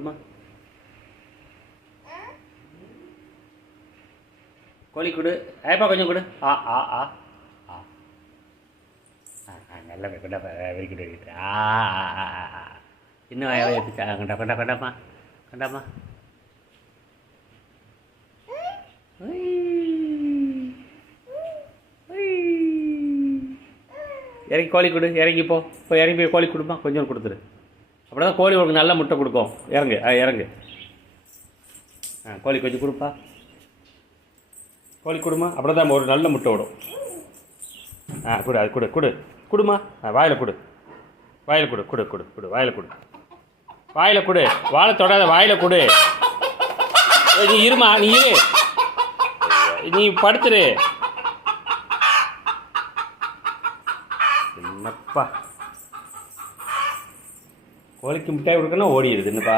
கொடுமா. கோழி கொடு. ஏப்பா கொஞ்சம் கொடு. ஆ ஆ ஆ ஆ நல்ல கொண்டாப்பா. Very good very good. ஆ ஆ ஆ ஆ இன்னும் எடுத்துச்சா. கொண்டா கொண்டா கொண்டாம்மா கொண்டாம்மா. இறங்கி கோழி கொடு. இறங்கி இப்போ இறங்கி போய் கோழி கொடுமா. கொஞ்சம் கொடுத்துரு. அப்படி தான் கோழி உனக்கு நல்ல முட்டை கொடுக்கும். இறங்கு இறங்கு. கோழி கொஞ்சம் கொடுப்பா. கோழி கொடுமா. அப்படி தான் ஒரு நல்ல முட்டை விடும். கொடு. அது கொடு கொடு கொடுமா. வாயில் கொடு. வாயில் கொடு கொடு கொடு கொடு. வாயில் கொடு. வாயில் கொடு. வாழை தொடாத. வாயில் கொடு. நீ இருமா. நீ படுத்துரு. என்னப்பா கோழிக்கு மிட்டாய் கொடுக்கணும் ஓடிடுது என்னப்பா.